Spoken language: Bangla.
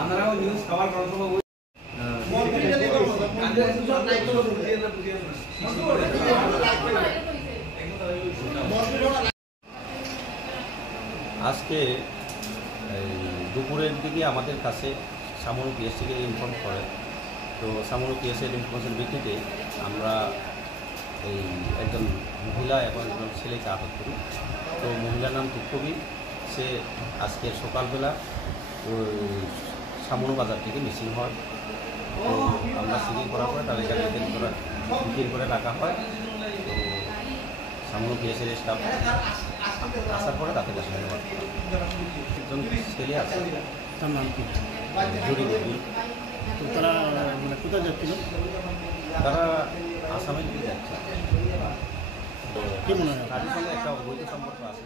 আপনারাও নিউজ কভার করার সময় আজকে দুপুরের দিকে আমাদের কাছে সামনু পিএস থেকে ইনফর্ম করে। তো সামনু পিএসের ইনফরমেশন ভিত্তিতে আমরা এই একজন মহিলা এবং একজন ছেলেকে আটক করি। তো মহিলার নাম তুকবি, সে আজকে সকালবেলা ওই সামনু বাজার থেকে মিসিং হয়। তো আমরা সিজিং করার পরে তাদের কাছে ডিটেইন করে রাখা হয়। তো সামনু পিএসের স্টাফ আসার পরে তাদের কাছে একজন ছেলে আছে, তার নাম কি? জড়িবুদ্ধি। তো তারা মানে কোথায় যাচ্ছিল? তারা আসামের দিকে যাচ্ছে। তো কি মনে হয় তাদের সঙ্গে একটা অবৈধ সম্পর্ক আছে।